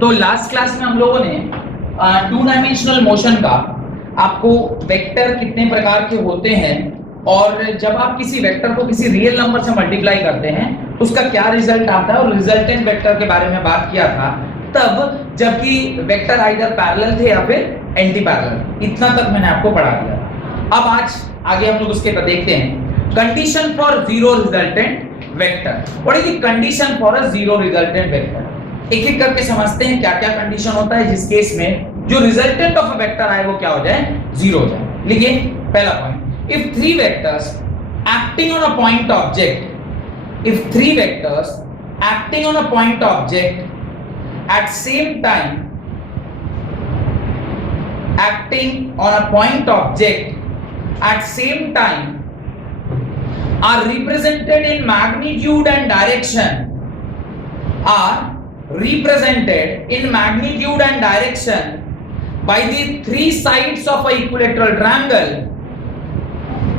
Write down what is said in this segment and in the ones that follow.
तो last class में हम लोगों ने टू डायमेंशनल मोशन का आपको वेक्टर कितने प्रकार के होते हैं और जब आप किसी वेक्टर को किसी रियल नंबर से मल्टीप्लाई करते हैं तो उसका क्या रिजल्ट आता है और रिजल्टेंट वेक्टर के बारे में बात किया था तब जबकि वेक्टर आइदर पैरेलल थे या फिर एंटी पैरेलल। इतना तक मैंने आपको पढ़ा दिया था। अब आज आगे हम लोग उसके पर देखते हैं condition for zero resultant vector. What is the condition for a zero resultant vector? एक एक करके समझते हैं क्या क्या कंडीशन होता है जिस केस में जो रिजल्टेंट ऑफ अ वेक्टर आए वो क्या हो जाए, जीरो हो जाए। लिखिए पहला point, if three vectors acting on a point object, if three vectors acting on a point object at same time acting on a point object at same time are represented in magnitude and direction, are represented in magnitude and direction by the three sides of a equilateral triangle.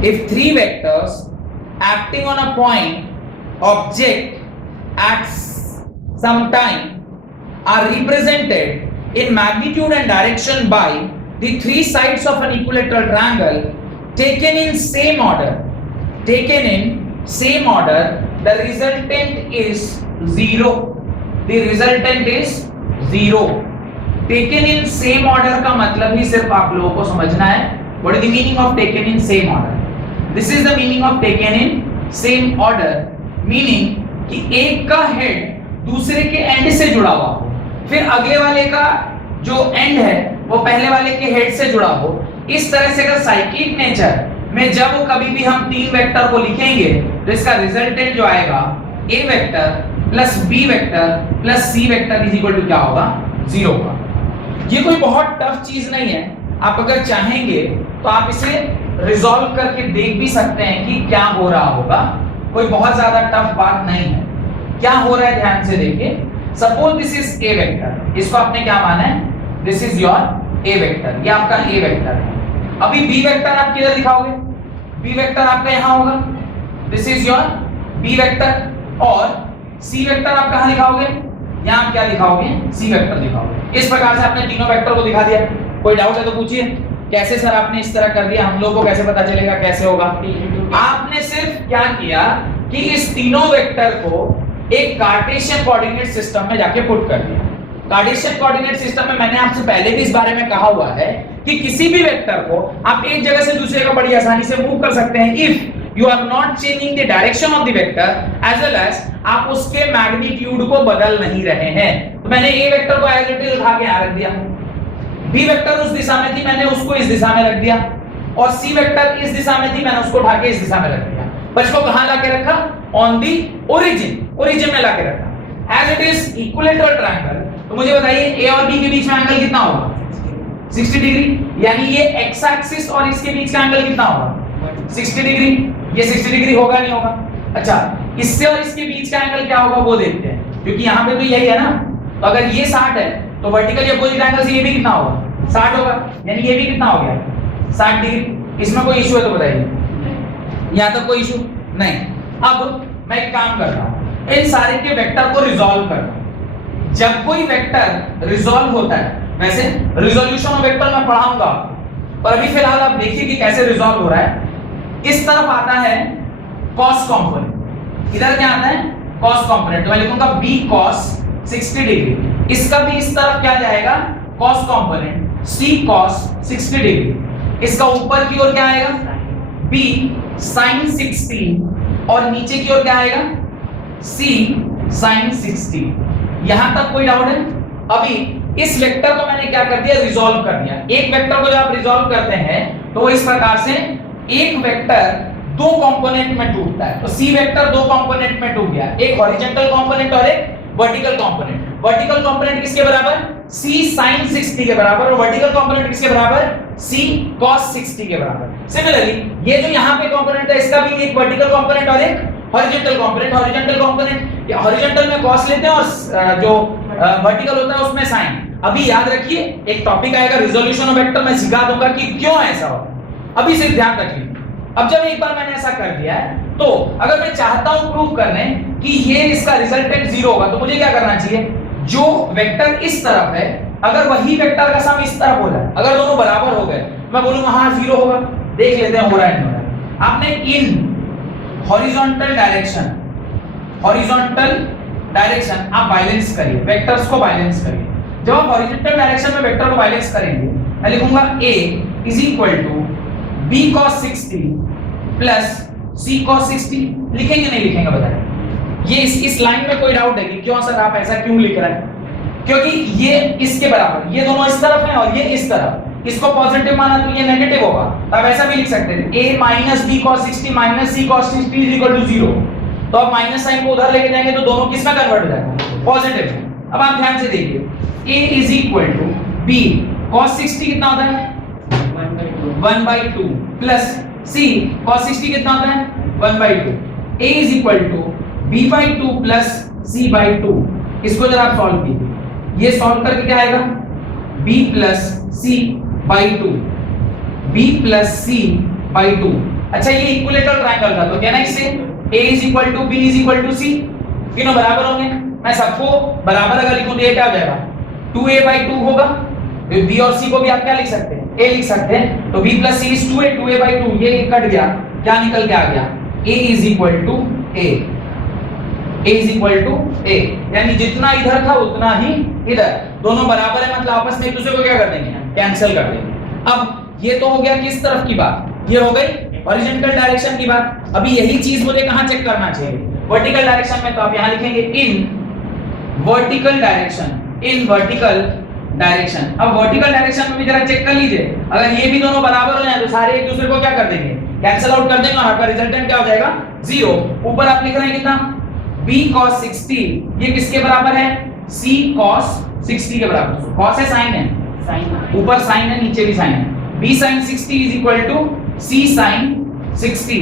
If three vectors acting on a point object at some time are represented in magnitude and direction by the three sides of an equilateral triangle taken in same order, the resultant is zero. The resultant is zero. Taken in same order का मतलब ही सिर्फ आप लोगों को समझना है what is the meaning of taken in same order. This is the meaning of taken in same order. Meaning कि एक का हेड दूसरे के एंड से जुड़ा हुआ हो, फिर अगले वाले का जो एंड है वो पहले वाले के हेड से जुड़ा हो। इस तरह से अगर साइक्लिक नेचर में जब कभी भी हम तीन वेक्टर को लिखेंगे तो इसका रिजल्टेंट जो आएगा A vector plus B vector plus C vector is equal to क्या होगा, जीरो होगा। ये कोई बहुत टफ चीज नहीं है, आप अगर चाहेंगे तो आप इसे रिजॉल्व करके देख भी सकते हैं कि क्या हो रहा होगा। कोई बहुत ज्यादा टफ बात नहीं है। क्या हो रहा है ध्यान से देखिए। Suppose this is a vector, इसको आपने क्या माना है, this is your A vector, ये आपका ए वेक्टर है। अभी बी वेक्टर आप किधर दिखाओगे, बी वेक्टर आपका यहां होगा, this is your B vector. और सी वेक्टर आप कहां दिखाओगे, यहां आप क्या दिखाओगे, सी वेक्टर दिखाओगे। इस प्रकार से आपने तीनों वेक्टर को दिखा दिया। कोई डाउट है तो पूछिए, कैसे सर आपने इस तरह कर दिया, हम लोगों को कैसे पता चलेगा कैसे होगा? आपने सिर्फ क्या किया कि इस तीनों वेक्टर को एक कार्टेशियन कोऑर्डिनेट सिस्टम में जाके पुट कर दिया। कार्टेशियन कोऑर्डिनेट सिस्टम में मैंने आपसे पहले भी इस बारे में कहा हुआ है कि किसी भी वेक्टर को आप एक जगह से दूसरे जगह बड़ी आसानी से मूव कर सकते हैं if you are not changing the direction of the vector as well as आप उसके मैग्नीट्यूड को बदल नहीं रहे हैं। तो मैंने ए वेक्टर को एज इट इज उठा के यहां रख दिया, बी वेक्टर उस दिशा में थी मैंने उसको इस दिशा में रख दिया, और सी वेक्टर इस दिशा में थी मैंने उसको उठा के इस दिशा में रख दिया। बस को कहां लाके रखा, ऑन दी ओरिजिन में लाके रखा। As it is equilateral triangle, तो मुझे बताइए ए और बी के बीच में एंगल कितना होगा, 60 डिग्री। यानी ये एक्स एक्सिस और इसके बीच का एंगल कितना होगा, 60 डिग्री। ये 60 डिग्री होगा नहीं होगा? अच्छा, इससे और इसके बीच का एंगल क्या होगा वो देखते हैं, क्योंकि यहां पे तो यही है ना। तो अगर ये 60 है तो वर्टिकल अपोजिट एंगल से ये भी कितना होगा, 60 होगा। यानी ये भी कितना हो गया, 60 डिग्री। इसमें कोई इशू है तो बताइए, यहां तक कोई इशू नहीं। अब मैं एक काम करता हूं, इन सारे के वेक्टर को रिजॉल्व करता हूं। जब कोई वेक्टर रिजॉल्व होता है, वैसे रिजोल्यूशन ऑफ वेक्टर मैं पढ़ाऊंगा, पर अभी फिलहाल आप देखिए कि कैसे रिजॉल्व हो रहा है। इस तरफ आता है cos कंपोनेंट, इधर क्या आता है cos कंपोनेंट, तो मैं लिखूंगा b cos 60 डिग्री। इसका भी इस तरफ क्या जाएगा, cos component c cos 60 degree. इसका ऊपर की ओर क्या आएगा, b sin 60, और नीचे की ओर क्या आएगा, c sin 60। यहां तक कोई डाउट है? अभी इस वेक्टर को मैंने क्या कर दिया, रिजॉल्व कर दिया। एक वेक्टर को जब आप रिजॉल्व करते हैं तो इस प्रकार से एक वेक्टर दो कंपोनेंट में टूटता है। तो सी वेक्टर दो कंपोनेंट में टूट गया, एक हॉरिजॉन्टल कंपोनेंट और एक वर्टिकल कंपोनेंट। वर्टिकल कंपोनेंट किसके बराबर, c sin 60 के बराबर, और वर्टिकल कंपोनेंट किसके बराबर, c cos 60 के बराबर। सिमिलरली ये जो यहाँ पे कंपोनेंट है इसका भी एक वर्टिकल कंपोनेंट और एक horizontal component. Horizontal component horizontal में cos लेते हैं और जो वर्टिकल होता है उसमें sin। अभी याद रखिए एक टॉपिक आएगा रिजोल्यूशन ऑफ वेक्टर, मैं सिखा दूंगा कि क्यों ऐसा होता है। अभी सिर्फ ध्यान रखिए। अब जब एक बार मैंने ऐसा कर दिया है तो अगर मैं चाहता हूं प्रूव करने कि ये इसका रिजल्टेंट जीरो होगा तो मुझे क्या करना चाहिए, जो वेक्टर इस तरफ है अगर वही वेक्टर का सम इस तरफ हो जाए, अगर दोनों बराबर हो गए, मैं बोलूंगा हाँ 0 होगा। देख लेते हैं हो रहा है नहीं हो रहा है। आपने इन हॉरिजॉन्टल डायरेक्शन आप बैलेंस करिए, वेक्टर्स को बैलेंस करिए। जब आप हॉरिजॉन्टल डायरेक्शन में वेक्टर को बैलेंस करेंगे, मैं लिखूंगा a is equal to b cos 60 plus c cos 60। लिखेंगे नहीं लिखेंगे बताएं? ये इस लाइन में कोई डाउट है कि क्यों सर आप ऐसा क्यों लिख रहे हैं? क्योंकि ये इसके बराबर, ये दोनों इस तरफ हैं और ये इस तरफ, इसको पॉजिटिव माना तो ये नेगेटिव होगा। तब ऐसा भी लिख सकते हैं a minus b cos 60 minus c cos 60 is equal to 0। तो आप माइनस साइन को उधर लेके जाएंगे तो दोनों किस में कन्वर्ट हो जाएगा? पॉजिटिव में। अब आप ध्यान से देखिए a is equal to b cos 60 कितना होता है? 1/2 प्लस c cos 60 कितना होता है? 1/2। a is equal to b/2 plus c/2। इसको जरा आप सॉल्व कीजिए, ये सॉल्व करके क्या आएगा? b plus c/2, b plus c/2। अच्छा ये इक्विलेटरल ट्रायंगल था तो कहना इससे a is equal to b is equal to c, तीनों बराबर होंगे। मैं सबको बराबर अगर लिखूं तो ये क्या हो जाएगा? 2a/2 होगा। b और c को भी आप क्या लिख सकते हैं? a लिख सकते हैं। तो b plus c is 2a/2, ये कट गया, क्या निकल के आ गया? a is equal to a, a is equal to a, यानी जितना इधर था उतना ही इधर, दोनों बराबर है, मतलब आपस में एक दूसरे को क्या कर देंगे? कैंसिल कर देंगे। अब ये तो हो गया किस तरफ की बात, ये हो गई हॉरिजॉन्टल डायरेक्शन की बात। अभी यही चीज मुझे कहां चेक करना चाहिए? वर्टिकल डायरेक्शन में। तो आप यहां लिखेंगे इन वर्टिकल डायरेक्शन। अब वर्टिकल डायरेक्शन में भी जरा चेक कर लीजिए, अगर ये भी दोनों बराबर हो जाए तो सारे एक दूसरे को क्या कर देंगे? कैंसिल आउट कर देंगे और आपका रिजल्टेंट क्या हो जाएगा? 0। ऊपर आप लिख रहे हैं कितना? b cos 60, ये किसके बराबर है? c cos 60 के बराबर। cos है साइन है, ऊपर साइन है नीचे भी साइन है। b sin 60 is equal to c sin 60।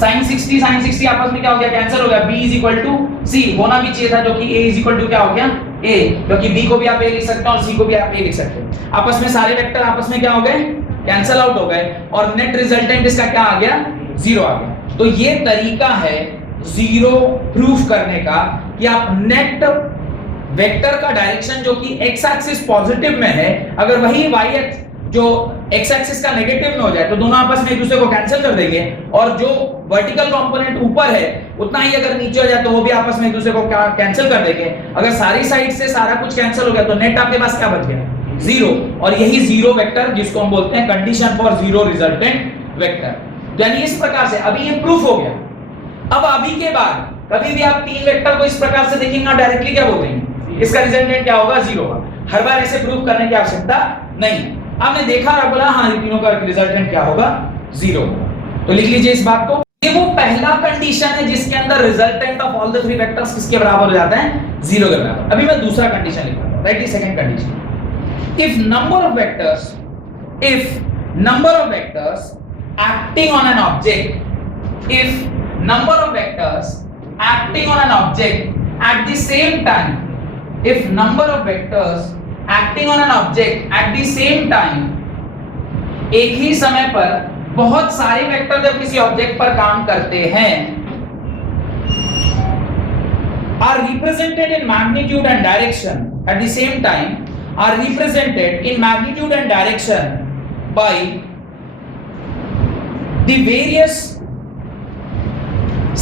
sin 60 sin 60 आपस में क्या हो गया? कैंसिल हो गया। b is equal to c होना भी चाहिए था, जो कि a इज इक्वल टू क्या हो गया? a, क्योंकि b को भी आप a लिख सकते हैं और c को भी आप a लिख सकते हैं। आपस में सारे वेक्टर आपस में क्या हो गए? कैंसिल आउट हो गए और नेट रिजल्टेंट इसका क्या आ गया? 0 आ गया। तो ये तरीका है 0 प्रूफ करने का कि आप नेट वेक्टर का डायरेक्शन जो कि x एक्सिस पॉजिटिव में है, अगर वही y एक्सिस जो x एक्सिस का नेगेटिव में हो जाए तो दोनों आपस में एक दूसरे को कैंसिल कर देंगे, और जो वर्टिकल कंपोनेंट ऊपर है उतना ही अगर नीचे हो जाए तो वो भी आपस में एक दूसरे को कैंसिल कर देंगे। अगर सारी साइड से सारा कुछ कैंसिल हो गया तो नेट आपके पास क्या बच गया? 0। और यही 0 वेक्टर जिसको हम बोलते हैं कंडीशन फॉर 0 रिजल्टेंट वेक्टर। यानी इस प्रकार से अभी ये प्रूफ हो गया। अब अभी के बाद कभी भी आप तीन वेक्टर को इस प्रकार से देखेंगे और डायरेक्टली क्या बोल देंगे? इसका रिजल्टेंट क्या होगा? 0 होगा। हर बार ऐसे प्रूफ करने की आवश्यकता नहीं। आपने देखा और बोला हाँ तीनों का रिजल्टेंट क्या होगा? 0। तो लिख लीजिए इस बात को। ये वो पहला कंडीशन है जिसके अंदर resultant of all the three vectors किसके बराबर हो जाता है? 0 के बराबर। अभी मैं दूसरा कंडीशन लिख रहा हूं। Right, second condition, if number of vectors acting on an object, if number of vectors acting on an object at the same time, if number of vectors acting on an object at the same time, एक ही समय पर बहुत सारे vector जब किसी object पर काम करते हैं, are represented in magnitude and direction at the same time, are represented in magnitude and direction by the various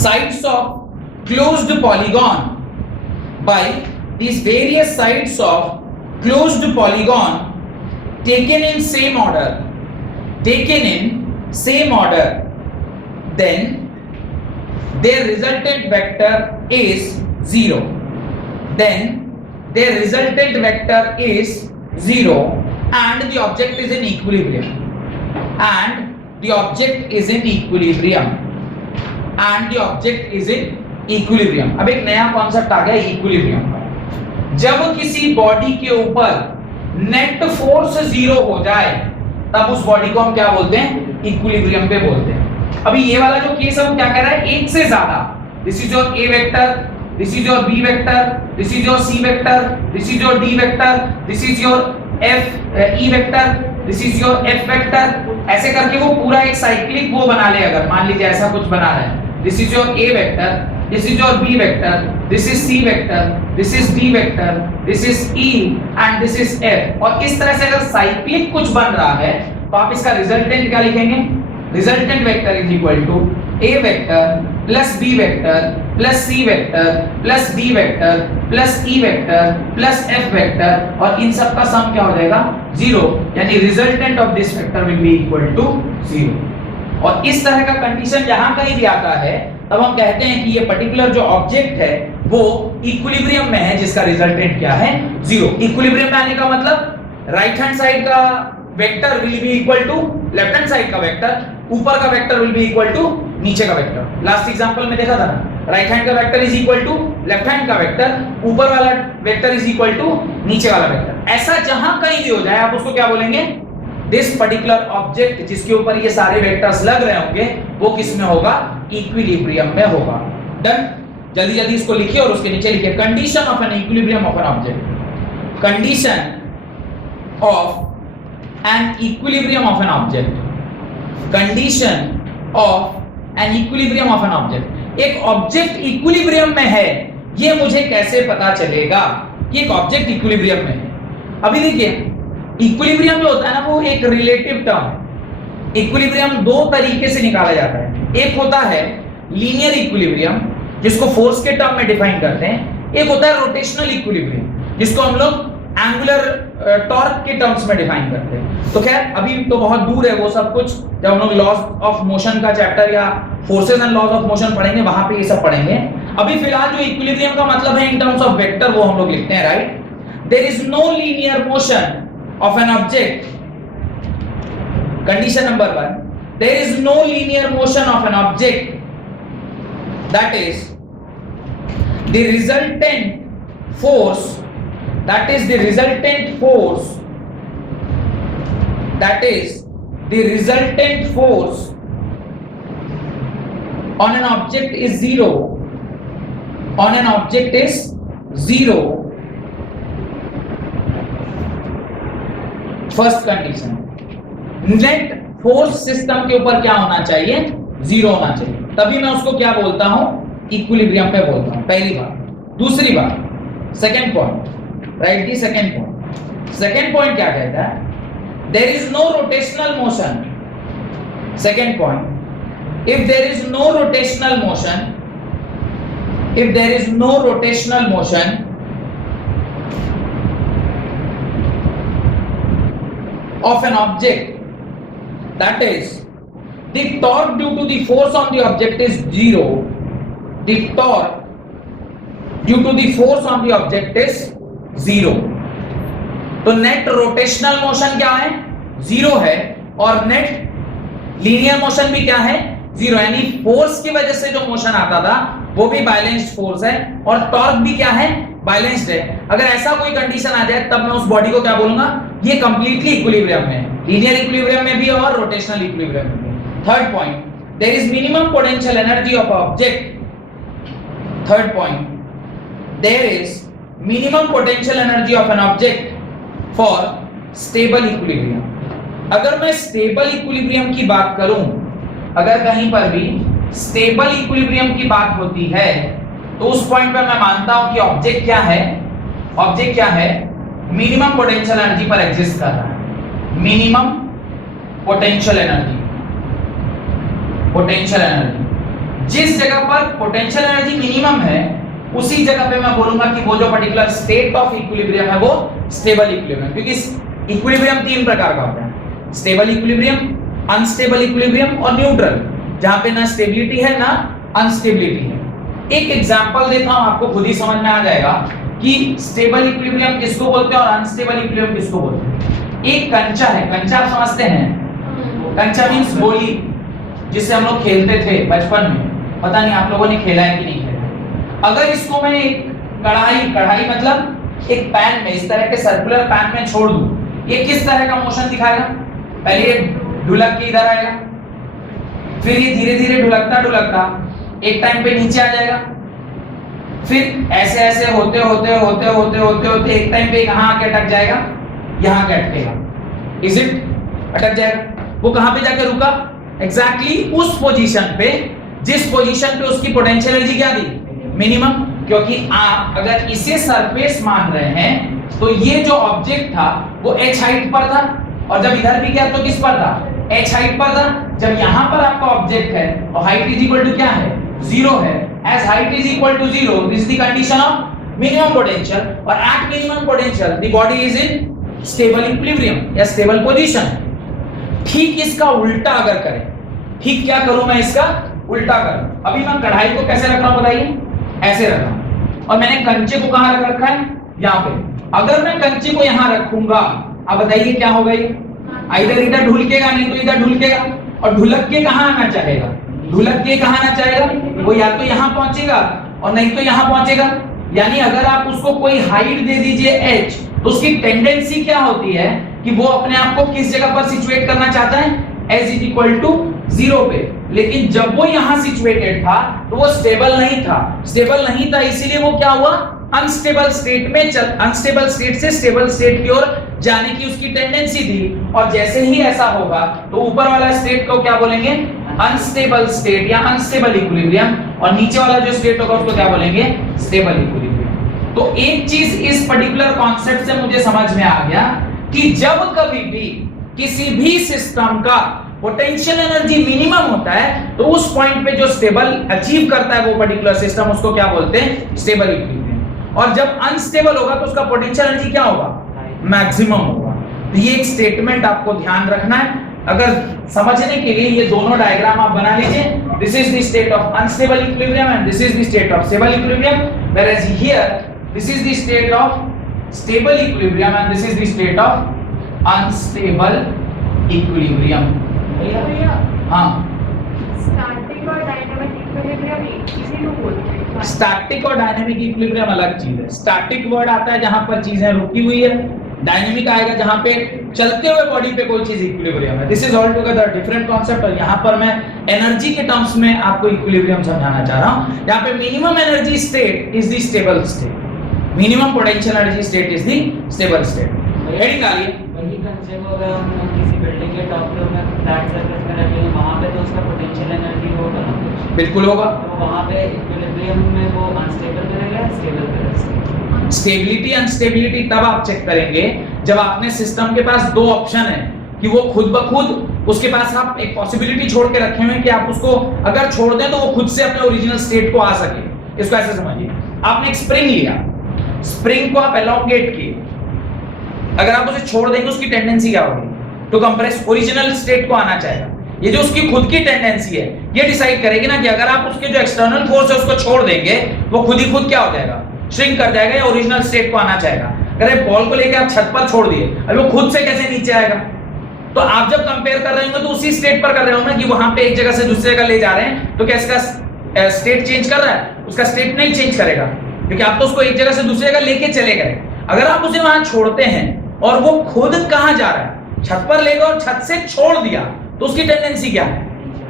sides of closed polygon, by these various sides of closed polygon taken in same order, then their resultant vector is 0. Then their resultant vector is 0 and the object is in equilibrium, and the object is in equilibrium, and the object is in equilibrium। अब एक नया concept आ गया equilibrium का। जब किसी body के ऊपर net force 0 हो जाए तब उस बॉडी को हम क्या बोलते हैं? इक्विलिब्रियम पे बोलते हैं। अभी ये वाला जो केस है वो क्या कह रहा है? एक से ज्यादा, this is your A vector, this is your b vector, this is your c vector, this is your d vector, this is your e vector, this is your f vector, ऐसे करके वो पूरा एक साइक्लिक वो बना ले। अगर मान लीजिए ऐसा कुछ बना रहा है, this is your a vector, this is your B vector, this is C vector, this is D vector, this is E and this is F। और इस तरह से अगर साइक्लिक कुछ बन रहा है तो आप इसका रिजल्टेंट क्या लिखेंगे? Resultant vector is equal to A vector plus B vector plus C vector plus D vector plus E vector plus F vector और इन सब का सम क्या हो जाएगा? 0, यानी resultant of this vector will be equal to 0। और इस तरह का कंडीशन जहां कहीं भी आता है तब हम कहते हैं कि ये पर्टिकुलर जो ऑब्जेक्ट है वो इक्विलिब्रियम में है, जिसका रिजल्टेंट क्या है? 0। इक्विलिब्रियम में आने का मतलब राइट हैंड साइड का vector will be equal to left hand side का वेक्टर, ऊपर का vector will be equal to नीचे का वेक्टर। लास्ट एग्जांपल में देखा था ना, राइट हैंड का vector is equal to left hand का वेक्टर, ऊपर वाला वेक्टर इज इक्वल टू नीचे वाला वेक्टर। ऐसा जहां कहीं भी हो जाए आप उसको क्या बोलेंगे? दिस पर्टिकुलर ऑब्जेक्ट जिसके ऊपर ये सारे वेक्टर्स लग रहे होंगे वो किस में होगा? इक्विलिब्रियम में होगा। डन? जल्दी जल्दी इसको लिखिए और उसके नीचे लिखिए condition of an equilibrium of an object. Condition of an equilibrium of an object. Condition of an equilibrium of an object. एक ऑब्जेक्ट इक्विलिब्रियम में है ये मुझे कैसे पता चलेगा कि एक ऑब्जेक्ट इक्विलिब्रियम में है? अभी देखिए इक्विलिब्रियम जो होता है ना वो एक रिलेटिव टर्म है। इक्विलिब्रियम दो तरीके से निकाला जाता है। एक होता है लीनियर इक्विलिब्रियम जिसको फोर्स के टर्म में डिफाइन करते हैं, एक होता है रोटेशनल इक्विलिब्रियम जिसको हम लोग एंगुलर टॉर्क के टर्म्स में डिफाइन करते हैं। तो खैर अभी तो बहुत दूर है वो सब कुछ, जब हम लोग लॉज ऑफ मोशन का चैप्टर या forces and laws of motion पढ़ेंगे वहां पे ये सब पढ़ेंगे। अभी फिलहाल जो इक्विलिब्रियम का मतलब है इन टर्म्स ऑफ वेक्टर वो हम लोग लिखते हैं, right? There is no linear motion of an object। condition number 1, there is no linear motion of an object, that is the resultant force, that is the resultant force, that is the resultant force on an object is 0, on an object is 0। First condition, net force system के ऊपर क्या होना चाहिए? 0 होना चाहिए, तभी मैं उसको क्या बोलता हूं? इक्विलिब्रियम पे बोलता हूं। पहली बात। दूसरी बात, second point, right the second point. Second point क्या कहता है? There is no rotational motion. Second point, if there is no rotational motion, if there is no rotational motion of an object, that is the torque due to the force on the object is 0, the torque due to the force on the object is 0। तो net rotational motion क्या है? 0 है, और net linear motion भी क्या है? 0, यानी force की वजह से जो मोशन आता था वो भी बैलेंस्ड फोर्स है और टॉर्क भी क्या है? बैलेंस्ड है। अगर ऐसा कोई कंडीशन आ जाए तब मैं उस बॉडी को क्या बोलूंगा? ये कंप्लीटली इक्विलिब्रियम में है, लीनियर इक्विलिब्रियम में भी और रोटेशनल इक्विलिब्रियम में भी। Third point, there is minimum potential energy of object. Third point, there is minimum potential energy of an object for stable equilibrium. अगर मैं स्टेबल इक्विलिब्रियम की बात करूं, अगर कहीं पर भी स्टेबल इक्विलिब्रियम की बात होती है तो उस पॉइंट पर मैं मानता हूं कि ऑब्जेक्ट क्या है? ऑब्जेक्ट क्या है? मिनिमम पोटेंशियल एनर्जी पर एग्जिस्ट कर रहा है। Minimum potential energy, potential energy जिस जगह पर पोटेंशियल एनर्जी मिनिमम है उसी जगह पे मैं बोलूंगा कि वो जो पर्टिकुलर स्टेट ऑफ इक्विलिब्रियम है वो स्टेबल इक्विलिब्रियम। क्योंकि इक्विलिब्रियम 3 प्रकार का होता है, स्टेबल इक्विलिब्रियम, अनस्टेबल इक्विलिब्रियम और न्यूट्रल, जहां पे ना स्टेबिलिटी है ना अनस्टेबिलिटी है। एक एग्जांपल देता हूं, आपको खुद ही समझ में आ जाएगा कि स्टेबल इक्विलिब्रियम किसको बोलते हैं और अनस्टेबल इक्विलिब्रियम किसको बोलते हैं। एक कंचा है, कंचा आप समझते हैं? कंचा मींस गोली, जिससे हम लोग खेलते थे बचपन में, पता नहीं आप लोगों ने खेला है कि नहीं खेला। अगर इसको मैं एक कढ़ाई, कढ़ाई मतलब एक पैन में, इस तरह के सर्कुलर पैन में छोड़ दूं, ये किस तरह का मोशन दिखाएगा? पहले ये ढुलक के इधर आएगा, फिर ये धीरे धीरे ढुलकता ढुलकता एक टाइम पे नीचे आ जाएगा, फिर ऐसे ऐसे होते होते होते होते होते होते एक टाइम पे कहां आके अटक जाएगा? यहां के अटकेगा। Is it? अटक जाएगा। वो कहां पे जाके रुका? एग्जैक्टली उस पोजीशन पे जिस पोजीशन पे उसकी पोटेंशियल एनर्जी क्या थी? मिनिमम, क्योंकि आप अगर इसे सरफेस मान रहे हैं तो ये जो ऑब्जेक्ट था वो h हाइट पर था, और जब इधर भी गया तो किस पर था, h हाइट पर था। जब यहां पर आपका ऑब्जेक्ट है और हाइट इज इक्वल टू क्या है, 0 है, as height is equal to 0, this is the condition of minimum potential, और at minimum potential the body is in stable equilibrium या stable position। ठीक इसका उल्टा अगर करें, ठीक क्या करूं मैं, इसका उल्टा करूं। अभी मैं कढ़ाई को कैसे रख रहा हूं बताइए, ऐसे रख रहा हूं, और मैंने कंचे को कहां रख रखा है, यहां पे। अगर मैं कंचे को यहां रखूंगा, अब बताइए क्या होगा, ये इधर इधर ढुलकेगा, नहीं तो इधर ढुलकेगा, और ढुलक के कहां आना चाहेगा, ढुलक के कहां आना चाहेगा, वो या तो यहां पहुंचेगा और नहीं तो यहां पहुंचेगा। यानी अगर आप उसको कोई हाइट दे दीजिए h, तो उसकी टेंडेंसी क्या होती है कि वो अपने आप को किस जगह पर सिचुएट करना चाहता है, h इज इक्वल टू 0 पे। लेकिन जब वो यहां सिचुएटेड था तो वो स्टेबल नहीं था, स्टेबल नहीं था, इसीलिए वो क्या हुआ, अनस्टेबल स्टेट में अनस्टेबल स्टेट से स्टेबल स्टेट की ओर जाने की उसकी टेंडेंसी थी। और जैसे ही ऐसा होगा तो ऊपर वाला स्टेट को क्या बोलेंगे, अनस्टेबल स्टेट या अनस्टेबल इक्विलिब्रियम, और नीचे वाला जो स्टेट होगा उसको क्या बोलेंगे, स्टेबल इक्विलिब्रियम। तो एक चीज इस पर्टिकुलर कॉन्सेप्ट से मुझे समझ में आ गया कि जब कभी भी किसी भी सिस्टम का पोटेंशियल एनर्जी मिनिमम होता है तो उस पॉइंट पे जो स्टेबल अचीव करता है वो पर्टिकुलर सिस्टम, उसको क्या बोलते हैं, स्टेबल इक्विलिब्रियम। और जब अनस्टेबल होगा तो उसका पोटेंशियल एनर्जी क्या होगा, मैक्सिमम होगा। तो ये एक स्टेटमेंट आपको ध्यान रखना है। अगर समझने के लिए ये दोनों डायग्राम आप बना लीजिए, this is the state of unstable equilibrium and this is the state of stable equilibrium, whereas here this is the state of stable equilibrium and this is the state of unstable equilibrium. हाँ, static और dynamic equilibrium इसी को बोलते हैं। Static और dynamic equilibrium अलग चीज है। स्टैटिक वर्ड आता है जहां पर चीजें रुकी हुई है, डायनामिक आएगा जहां पे चलते हुए बॉडी पे कोई चीज इक्विलिब्रियम है। This is all together different concept, और यहां पर मैं एनर्जी के टर्म्स में आपको इक्विलिब्रियम समझाना चाह रहा हूं। यहां पे minimum energy state is the stable state, minimum potential energy state is the stable state. Heading डालिए, वही कंसेप्ट अगर हम किसी बिल्डिंग के टॉप फ्लोर में फ्लैट सरफेस में रखेंगे, वहां पे तो उसका पोटेंशियल एनर्जी होगा ना कुछ, बिल्कुल होगा। तो वहां पे इक्विलिब्रियम में वो अनस्टेबल रहेगा, स्टेबल रहेगा। स्टेबिलिटी अनस्टेबिलिटी तब आप चेक करेंगे जब आपने सिस्टम के पास दो ऑप्शन है कि वो खुद ब खुद, उसके पास आप एक पॉसिबिलिटी छोड़ के रखे हुए हैं कि आप उसको अगर छोड़ दें तो वो खुद से अपने ओरिजिनल स्टेट को आ सके। इसको ऐसे समझिए, आपने एक स्प्रिंग लिया, स्प्रिंग को आप एलोंगेट किए, अगर आप उसे छोड़ देंगे उसकी टेंडेंसी क्या होगी, तो कंप्रेस ओरिजिनल स्टेट को आना चाहेगा। ये जो उसकी खुद की टेंडेंसी है ये डिसाइड करेगी ना कि अगर आप उसके जो एक्सटर्नल फोर्स है उसको छोड़ देंगे वो खुद ही खुद क्या हो जाएगा, श्रिंक कर जाएगा या ओरिजिनल स्टेट को आना चाहेगा। अगर बॉल को लेके आप छत पर छोड़ दिए, अब वो खुद से कैसे नीचे आएगा। तो आप जब कंपेयर कर रहे होंगे तो उसी स्टेट पर कर रहे होंगे कि वहां पे एक जगह से दूसरी जगह ले जा रहे हैं, तो क्या इसका स्टेट चेंज कर रहा है, उसका स्टेट नहीं चेंज करेगा, क्योंकि आप तो उसको एक जगह से दूसरी जगह लेके चले गए। अगर आप उसे वहां छोड़ते हैं और वो खुद कहां जा रहा है, छत पर ले गए और छत से छोड़ दिया, तो उसकी टेंडेंसी क्या है,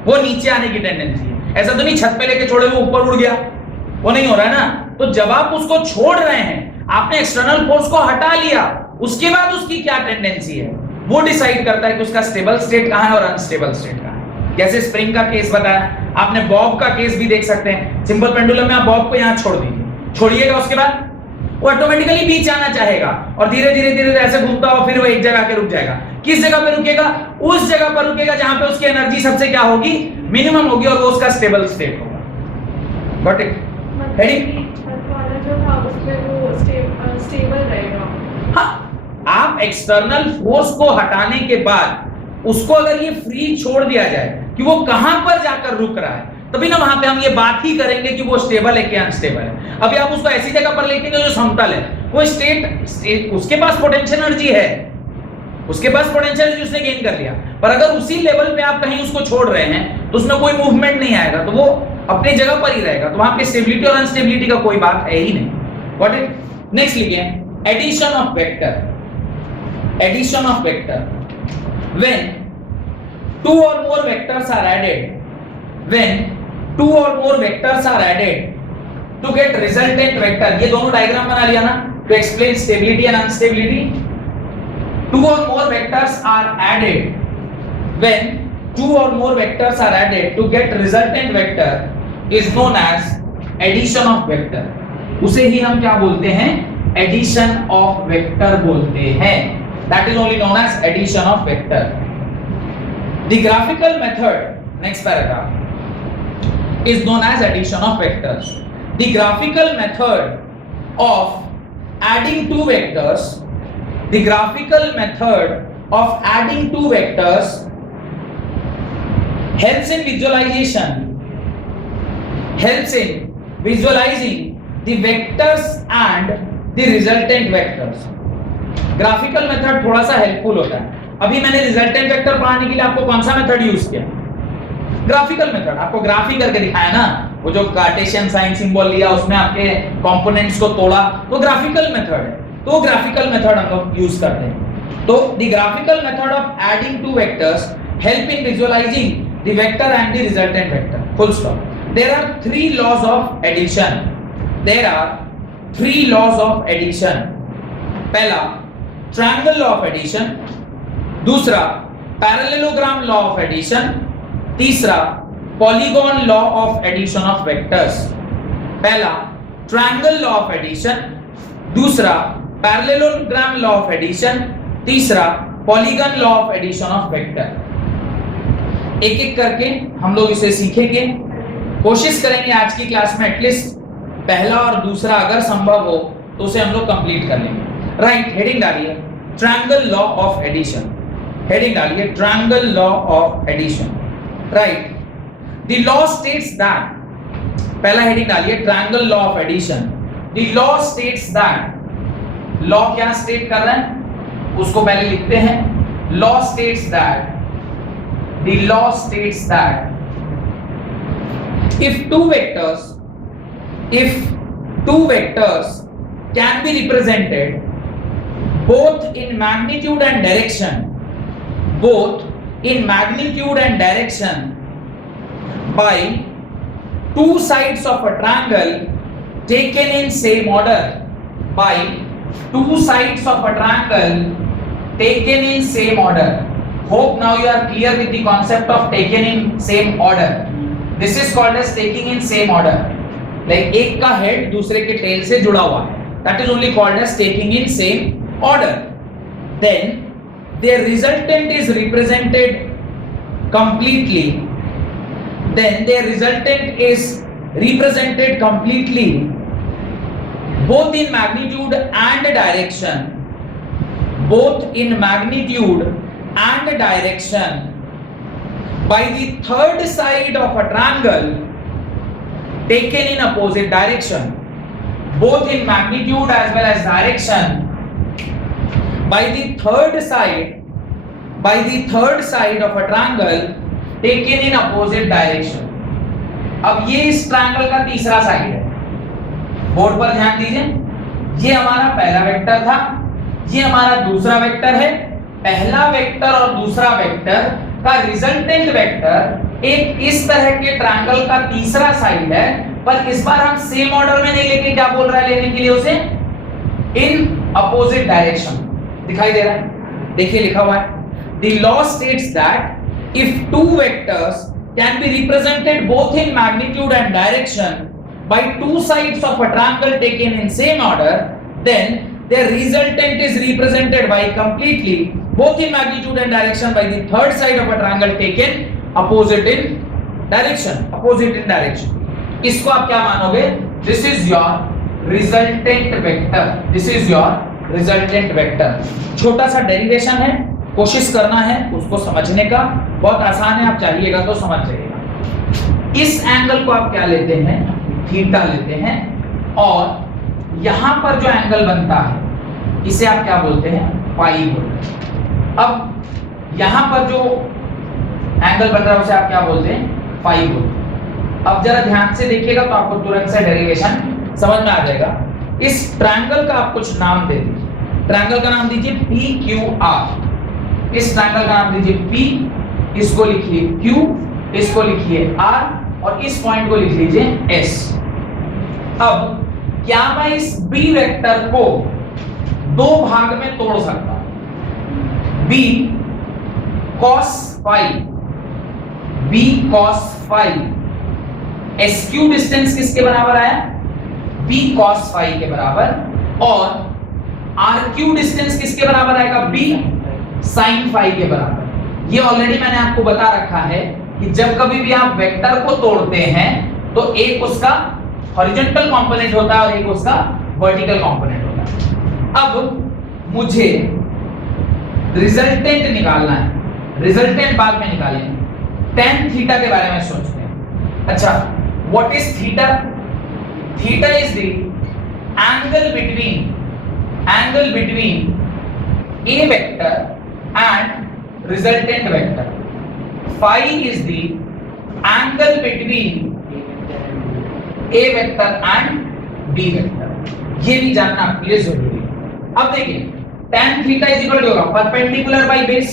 वो नीचे आने की टेंडेंसी है। ऐसा तो नहीं छत पे लेके छोड़े वो ऊपर उड़ गया, वो नहीं हो रहा है ना। तो जब आप उसको छोड़ रहे हैं, आपने एक्सटर्नल फोर्स को हटा लिया, उसके बाद उसकी क्या टेंडेंसी है वो डिसाइड करता है कि उसका स्टेबल स्टेट कहां है और अनस्टेबल स्टेट कहां है। जैसे स्प्रिंग का केस बताया, आपने बॉब का केस भी देख सकते हैं। सिंपल पेंडुलम में आप बॉब को यहां छोड़ दीजिए, छोड़िएगा, उसके बाद वो ऑटोमेटिकली बीच आना चाहेगा और धीरे धीरे धीरे ऐसे घूमता हुआ फिर वो एक जगह के रुक जाएगा। किस जगह पे रुकेगा, उस जगह पर रुकेगा जहां पे उसकी एनर्जी सबसे क्या होगी, मिनिमम होगी, और वो उसका स्टेबल स्टेट होगा। Got it? हेडिंग वाला जो था उसमें वो स्टेबल रहेगा। हाँ, आप एक्सटर्नल फोर्स को हटाने के बाद उसको अगर ये फ्री छोड़ दिया जाए कि वो कहां पर जाकर रुक रहा है, तभी ना वहां पे हम ये बात ही करेंगे कि वो स्टेबल है कि अनस्टेबल है। अभी आप उसको ऐसी जगह पर लेके गए जो समतल है, वो स्टेट उसके पास पोटेंशियल एनर्जी है, उसके पास पोटेंशियल एनर्जी उसने गेन कर लिया, पर अगर उसी लेवल पे आप कहीं उसको छोड़ रहे हैं तो उसमें कोई मूवमेंट नहीं आएगा, तो वो अपनी जगह पर ही रहेगा। तो वहां पे स्टेबिलिटी और अनस्टेबिलिटी का कोई बात है ही नहीं। What it? नेक्स्ट लिखिए, addition of vector. Addition of vector, when two or more vectors are added, when two or more vectors are added to get resultant vector, ये दोनों डायग्राम बना लिया ना, to explain stability and instability. Two or more vectors are added, when two or more vectors are added to get resultant vector is known as addition of vector, उसे ही हम क्या बोलते हैं, एडिशन ऑफ वेक्टर बोलते हैं। That is only known as addition of vector. The graphical method, next paragraph, is known as addition of vectors. The graphical method of adding two vectors, the graphical method of adding two vectors helps in visualizing the vectors and the resultant vectors. Graphical method थोड़ा सा helpful होता है। अभी मैंने resultant vector पढ़ाने के लिए आपको कौन सा मेथड यूज किया, ग्राफिकल मेथड। आपको ग्राफ ही करके दिखाया ना, वो जो कार्टेशियन साइन सिंबल लिया उसमें आपके कंपोनेंट्स को तोड़ा, तो ग्राफिकल मेथड है। तो ग्राफिकल मेथड हम लोग यूज करते हैं। तो the graphical method of adding two vectors help in visualizing the vector and the resultant vector, full stop. There are 3 laws of addition, there are 3 laws of addition. पहला triangle law of addition, दूसरा parallelogram law of addition, तीसरा polygon law of addition of vectors. पहला triangle law of addition, दूसरा parallelogram law of addition, तीसरा polygon law of addition of vector. एक एक करके हम लोग इसे सीखेंगे, कोशिश करेंगे आज की क्लास में एटलीस्ट पहला और दूसरा अगर संभव हो तो उसे हम लोग कंप्लीट कर लेंगे। राइट, हेडिंग डालिए triangle law of addition, heading डालिए triangle law of addition. Right, the law states that, पहला हेडिंग डालिए triangle law of addition. The law states that, law क्या स्टेट कर रहे हैं उसको पहले लिखते हैं। Law states that, the law states that if two vectors can be represented both in magnitude and direction, by two sides of a triangle taken in same order, by two sides of a triangle taken in same order. Hope now you are clear with the concept of taken in same order. This is called as taking in same order. Like एक का head दूसरे के tail से जुड़ा हुआ है, that is only called as taking in same order. Then their resultant is represented completely. Then their resultant is represented completely both in magnitude and direction. Both in magnitude and direction by the third side of a triangle taken in opposite direction. Both in magnitude as well as direction by the third side of a triangle taken in opposite direction. अब ये इस triangle का तीसरा side है, board पर ध्यान दीजिए। ये हमारा पहला वेक्टर था, ये हमारा दूसरा वेक्टर है। पहला वेक्टर और दूसरा वेक्टर का रिजल्टेंट वेक्टर एक इस तरह के ट्रायंगल का तीसरा साइड है, पर इस बार हम सेम ऑर्डर में नहीं लेके क्या बोल रहा है लेने के लिए उसे, इन अपोजिट डायरेक्शन। दिखाई दे रहा है, देखिए लिखा हुआ है The law states that if two vectors can be represented both in magnitude and direction by two sides of a triangle taken in same order, then their resultant is represented by completely both in magnitude and direction by the third side of a triangle taken opposite in direction. इसको आप क्या मानोगे? This is your resultant vector. This is your resultant vector. छोटा सा derivation है, कोशिश करना है उसको समझने का, बहुत आसान है, आप चाहिएगा तो समझ जाइएगा। इस एंगल को आप क्या लेते हैं, थीटा लेते हैं, और यहां पर जो एंगल बनता है इसे आप क्या बोलते हैं, पाई बोलते हैं। अब यहां पर जो एंगल बन रहा है उसे आप क्या बोलते हैं, पाई बोलते हैं। अब जरा ध्यान से देखिएगा तो आपको तुरंत से डेरिवेशन समझ में आ जाएगा। इस ट्रायंगल का आप कुछ नाम दे दीजिए। ट्रायंगल का नाम दीजिए PQR। इस ट्रायंगल का नाम दीजिए P, इसको लिखिए Q, इसको लिखिए R, और इस पॉइंट को लिख लीजिए S। अब क्या मैं इस B वेक्टर को दो भाग में तोड़ सकता हूं? B cos phi SQ distance किसके बराबर आया? B cos phi के बराबर, और RQ डिस्टेंस किसके बराबर आएगा? B sin phi के बराबर। ये ऑलरेडी मैंने आपको बता रखा है कि जब कभी भी आप वेक्टर को तोड़ते हैं तो एक उसका हॉरिजॉन्टल कंपोनेंट होता है और एक उसका वर्टिकल कंपोनेंट होता है। अब मुझे रिजल्टेंट निकालना है, रिजल्टेंट बाद में निकालेंगे। tan थीटा के बारे में सोचते हैं। अच्छा, what is theta? Theta is the angle between a vector and resultant vector. Phi is the angle between a vector and b vector. ये भी जानना आपके लिए जरूरी है। अब देखिए, tan theta is equal to होगा परपेंडिकुलर बाय बेस।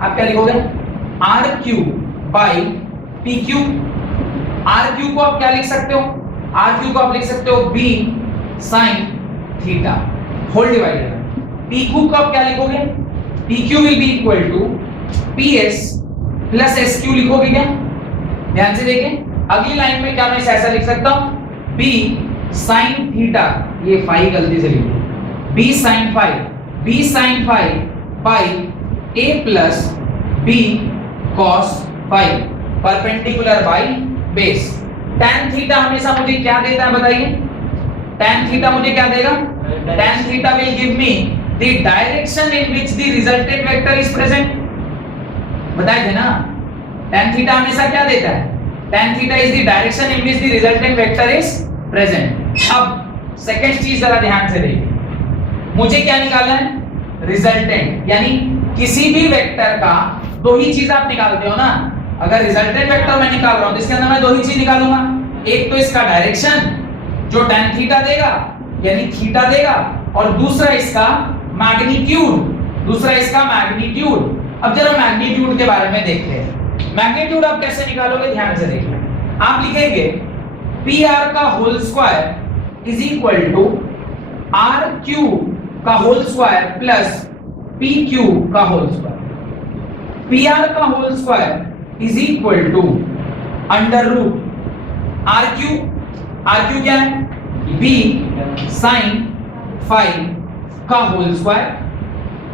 आप क्या लिखोगे? r cube by p cube. r cube को आप क्या लिख सकते हो? r क्यूब को आप लिख सकते हो b sin theta whole divided. p cube को आप क्या लिखोगे? p cube will be equal to ps plus sq लिखोगे क्या? ध्यान से देखें, अगली लाइन में क्या मैं ऐसा लिख सकता हूं? b sin थीटा, ये फाई गलती से लिखी, b sin phi by a plus b cos phi perpendicular by base. tan theta हमेशा मुझे क्या देता है बताइए? tan थीटा मुझे क्या देगा? tan theta will give me the direction in which the resultant vector is present। बताए थे ना, tan थीटा हमेशा क्या देता है? tan theta is the direction in which the resultant vector is present। अब सेकंड चीज जरा ध्यान से देखिए, मुझे क्या निकालना है? रिजल्टेंट, यानी किसी भी वेक्टर का दो ही चीज आप निकालते हो ना। अगर रिजल्टेंट वेक्टर मैं निकाल रहा हूं तो इसके अंदर मैं दो ही चीज निकालूंगा, एक तो इसका डायरेक्शन जो tan थीटा देगा यानी थीटा देगा, और दूसरा इसका मैग्नीट्यूड। अब जरा मैग्नीट्यूड के बारे में देखते हैं। मैग्नीट्यूड आप कैसे निकालोगे? ध्यान से देखिए, आप लिखेंगे PR का whole square is equal to RQ का होल स्क्वायर प्लस PQ का होल स्क्वायर। PR का whole square is equal to under root RQ क्या है? B sin phi का होल स्क्वायर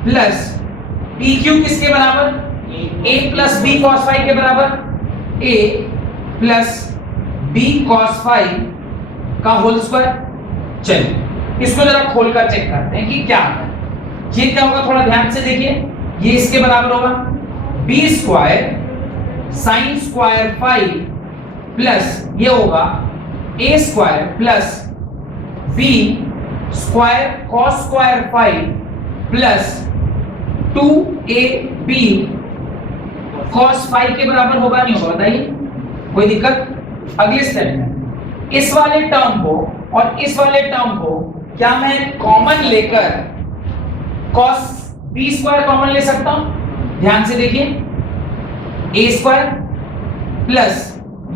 प्लस PQ किसके बराबर? A plus B cos phi के बराबर, A plus B cos phi का होल स्क्वायर। चलिए इसको जरा खोलकर चेक करते हैं कि क्या है। ये क्या होगा, थोड़ा ध्यान से देखिए, ये इसके बराबर होगा B square sin square phi plus ये होगा A square plus B square cos square phi plus 2AB cos phi के बराबर होगा, नहीं होगा बताइए? कोई दिक्कत? अगले स्टेप में इस वाले टर्म को और इस वाले टर्म को क्या मैं कॉमन लेकर cos b स्क्वायर कॉमन ले सकता हूं? ध्यान से देखिए, a स्क्वायर प्लस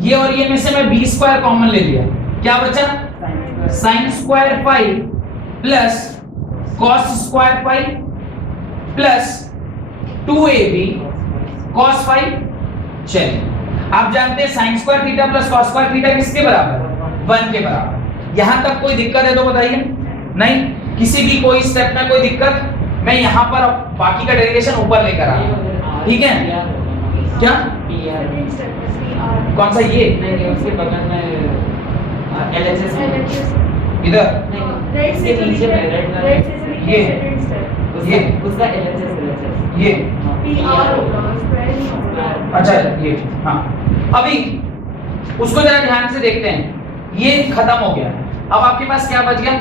ये और ये में से मैं b स्क्वायर कॉमन ले लिया, क्या बचा? sin square phi plus cos square phi plus 2ab cos phi। चलिए आप जानते हैं sin square theta plus cos square theta किसके बराबर? 1 के बराबर। यहां तक कोई दिक्कत है तो बताइए? नहीं, किसी भी कोई स्टेप में कोई दिक्कत? मैं यहां पर बाकी का डेरिवेशन ऊपर लेकर आ रहा हूं, ठीक है? क्या कौन सा? ये नहीं, उसके बगल में LHS इधर इसके नीचे में ये उसका LHS ये PR होगा, स्क्वायर नहीं होगा। अच्छा ये, हाँ अभी उसको जरा ध्यान से देखते हैं। ये खत्म हो गया, अब आपके पास क्या बच गया?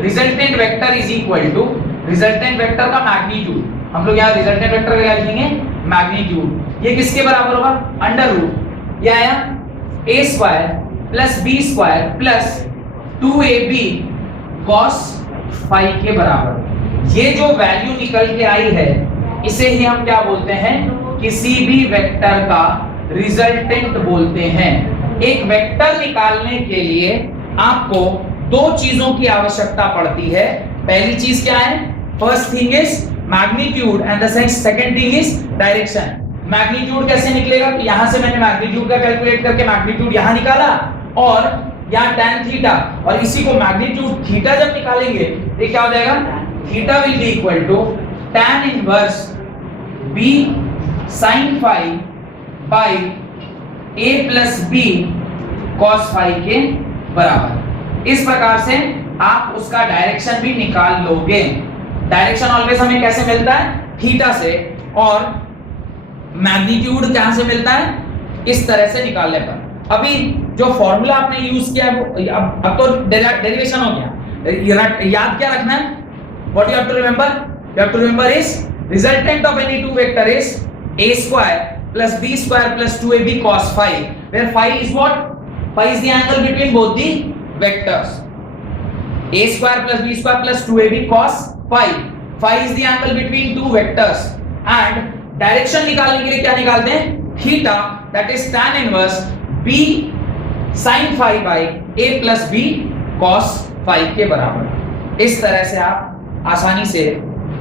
Resultant vector is equal to resultant vector का मैग्नीट्यूड। हम लोग यहाँ रिजल्टेंट वेक्टर क्या लिखेंगे? मैग्नीट्यूड। ये किसके बराबर होगा? अंडर रूट, ये आया a square plus b square plus 2ab cos phi के बराबर। ये जो वैल्यू निकल के आई है इसे ही हम क्या बोलते हैं? किसी भी वेक्टर का रिजल्टेंट बोलते हैं। एक वेक्टर निकालने के लिए आपको दो चीजों की आवश्यकता पड़ती है। पहली चीज क्या है? First thing is magnitude and the second thing is direction. Magnitude कैसे निकलेगा? कि यहां से मैंने मैग्नीट्यूड का कैलकुलेट करके मैग्नीट्यूड यहां निकाला और यहाँ tan थीटा, और इसी को मैग्नीट्यूड थीटा जब निकालेंगे तो ये क्या हो जाएगा, theta will be equal to tan inverse b sin phi by a plus b cos phi के बराबर। इस प्रकार से आप उसका डायरेक्शन भी निकाल लोगे। डायरेक्शन ऑलवेज हमें कैसे मिलता है, थीटा से, और मैग्नीट्यूड कहां से मिलता है, इस तरह से निकालने पर। अभी जो फॉर्मूला आपने यूज किया है अब तो डेरिवेशन हो गया, याद क्या रखना है, what you have to remember, you have to remember is resultant of any two vector is a square plus b square plus 2ab cos phi, where phi is what, phi is the angle between both the vectors. A square plus b square plus 2ab cos phi, phi is the angle between two vectors, and direction निकालने के लिए क्या निकालते हैं, theta, that is tan inverse b sin phi by a plus b cos phi के बराबर। इस तरह से आप आसानी से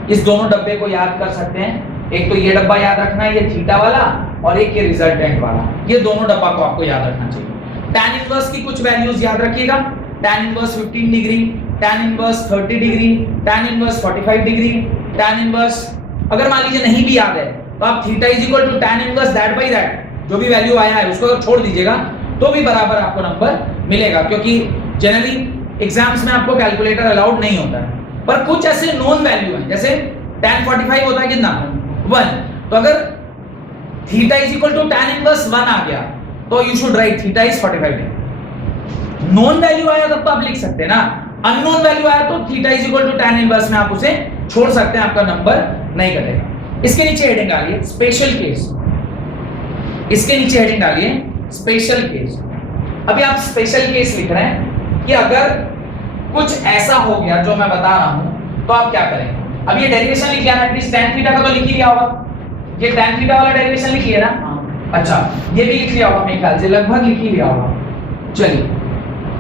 इस दोनों डब्बे को याद कर सकते हैं। एक तो ये डब्बा याद रखना है, ये थीटा वाला, और एक ये रिजल्टेंट वाला, ये दोनों डब्बा को आपको याद रखना चाहिए। tan इनवर्स की कुछ वैल्यूज याद रखिएगा, tan inverse 15 degree, tan inverse 30 degree, tan inverse 45 degree, tan inverse, अगर मान लीजिए नहीं भी याद है तो आप theta is equal to tan inverse that by that, जो भी वैल्यू आया है उसको छोड़ दीजिएगा तो भी बराबर आपको नंबर मिलेगा, क्योंकि जनरली एग्जाम्स में आपको कैलकुलेटर अलाउड नहीं होता है। पर कुछ ऐसे नोन वैल्यू हैं, जैसे tan 45 होता है कितना, 1, तो अगर theta is equal to tan inverse 1 आ गया तो you should write theta is 45 degree. Known value आया तब तो आप लिख सकते हैं ना, अननोन वैल्यू आया तो theta is equal to tan inverse में आप उसे छोड़ सकते हैं, आपका नंबर नहीं कटेगा। इसके नीचे हेडिंग डालिए स्पेशल केस, इसके नीचे हेडिंग डालिए स्पेशल केस। अभी आप स्पेशल केस लिख रहे हैं कि अगर कुछ ऐसा हो गया जो मैं बता रहा हूं तो आप क्या करेंगे। अब ये डेरिवेशन लिख लिया ना, एटलीस्ट tan थीटा का तो लिख ही लिया होगा, ये tan थीटा वाला डेरिवेशन लिख लिया ना, अच्छा ये भी लिख लिया होगा मेरे ख्याल से, लगभग लिख ही लिया होगा। चलिए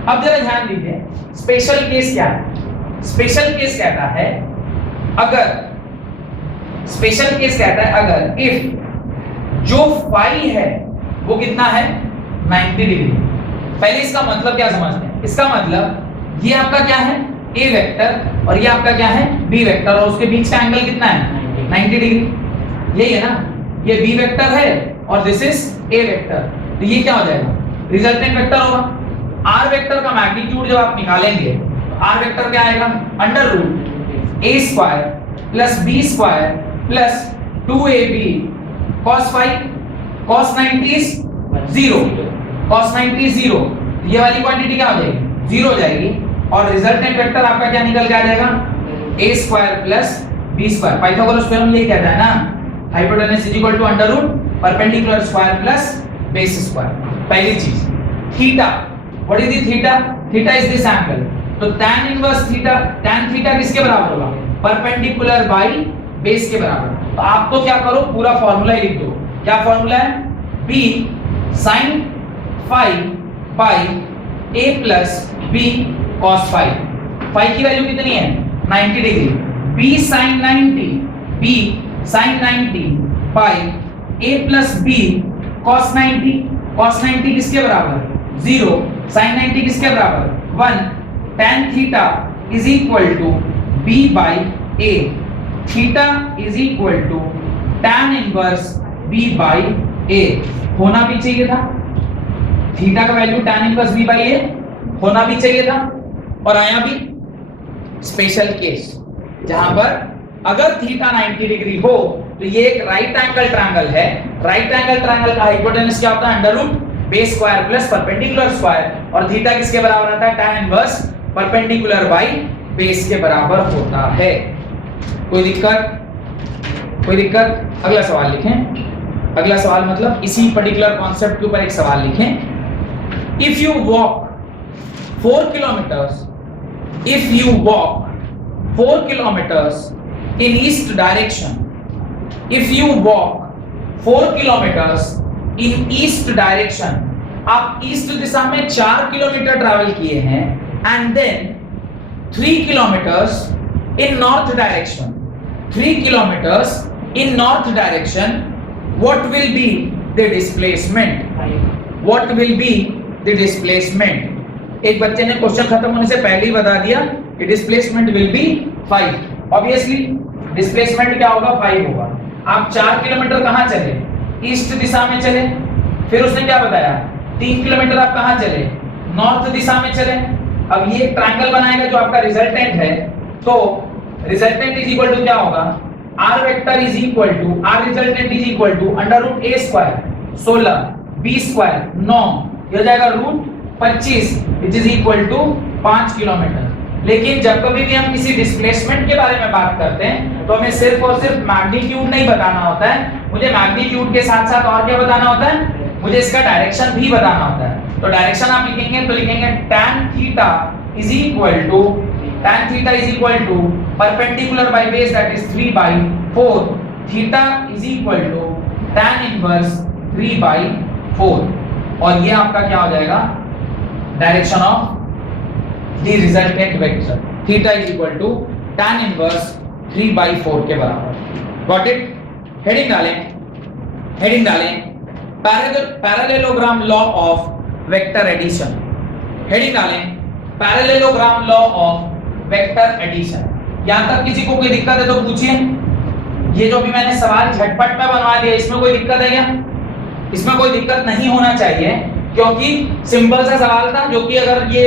अब जरा ध्यान दीजिए स्पेशल केस क्या है। स्पेशल केस कहता है अगर, स्पेशल केस कहता है अगर इफ जो फाई है वो कितना है 90 डिग्री। पहले इसका मतलब क्या समझते हैं, इसका मतलब ये आपका क्या है a वेक्टर और ये आपका क्या है b वेक्टर, और उसके बीच का एंगल कितना है 90 डिग्री, यही है ना, ये b वेक्टर है और दिस इज a वेक्टर, तो ये क्या हो जाएगा रिजल्टेंट वेक्टर होगा। r वेक्टर का मैग्नीट्यूड जब आप निकालेंगे तो r वेक्टर क्या आएगा, under root a square plus b square plus 2ab cos phi, cos 90 is 0, cos 90 is 0, ये वाली क्वांटिटी क्या हो जाएगी 0 हो जाएगी, और रिजल्टेंट वेक्टर आपका क्या निकल के आ जाएगा a square plus b square. Pythagoras theorem ये कहता है ना, hypotenuse is equal to under root perpendicular square plus base square. पहली चीज theta, what is the theta, theta is this angle, तो tan inverse theta, tan theta किसके बराबर होगा, परपेंडिकुलर बाय बेस के बराबर। तो आप तो क्या करो पूरा फार्मूला ही लिख दो, क्या फार्मूला है, b sin phi by a plus b cos phi, phi की वैल्यू कितनी है 90 degree, b sin 90, b sin 90 by a plus b cos 90, cos 90 किसके बराबर 0, sin 90 किसके बराबर 1, tan theta is equal to b by a, theta is equal to tan inverse b by a, होना भी चाहिए था, थीटा का value tan inverse b by a होना भी चाहिए था, और आया भी स्पेशल केस जहां पर अगर थीटा 90 डिग्री हो तो ये एक राइट एंगल ट्रायंगल है, राइट एंगल ट्रायंगल का हाइपोटेनस क्या होता है under root base square plus perpendicular square, और थीटा किसके बराबर आता है tan inverse perpendicular by base के बराबर होता है। कोई दिक्कत, कोई दिक्कत, अगला सवाल लिखें, अगला सवाल मतलब इसी पर्टिकुलर कॉन्सेप्ट के ऊपर एक सवाल लिखें। If you walk 4 kilometers, if you walk 4 kilometers in east direction, if you walk 4 kilometers in east direction, आप ईस्ट दिशा में 4 किलोमीटर ट्रैवल किए हैं, and then 3 kilometers in north direction, 3 kilometers in north direction, what will be the displacement? What will be the displacement, एक बच्चे ने question खत्म होने से पहले ही बता दिया कि displacement will be 5। Obviously displacement क्या होगा, 5 होगा। आप 4 किलोमीटर कहां चले, ईस्ट दिशा में चले। फिर उसने क्या बताया, 3 किलोमीटर आप कहां चले, नॉर्थ दिशा में चले। अब ये ट्रायंगल बनाएगा जो आपका रिजल्टेंट है, तो रिजल्टेंट इज इक्वल टू क्या होगा, r vector is equal to r resultant is equal to under root a square 16 b square 9, ये हो जाएगा root 25 which is equal to 5 kilometre. लेकिन जब कभी भी हम किसी डिस्प्लेसमेंट के बारे में बात करते हैं तो हमें सिर्फ और सिर्फ मैग्नीट्यूड नहीं बताना होता है, मुझे मैग्नीट्यूड के साथ साथ और क्या बताना होता है, मुझे इसका डायरेक्शन भी बताना होता है। तो डायरेक्शन आप लिखेंगे तो लिखेंगे tan theta is equal to perpendicular by base that is 3/4, theta is equal to tan inverse 3/4, और ये आपका क्या हो जाएगा, direction of the resultant vector, theta is equal to tan inverse 3/4 के बराबर। Got it? हेडिंग डालें parallelogram law of vector addition, heading डालें parallelogram law of vector addition. यहां तक किसी को कोई दिक्कत है तो पूछिए। ये जो भी मैंने सवाल झटपट में बनवा दिया, इसमें कोई दिक्कत है क्या? इसमें कोई दिक्कत नहीं होना चाहिए, क्योंकि सिंपल सा सवाल था जो कि अगर ये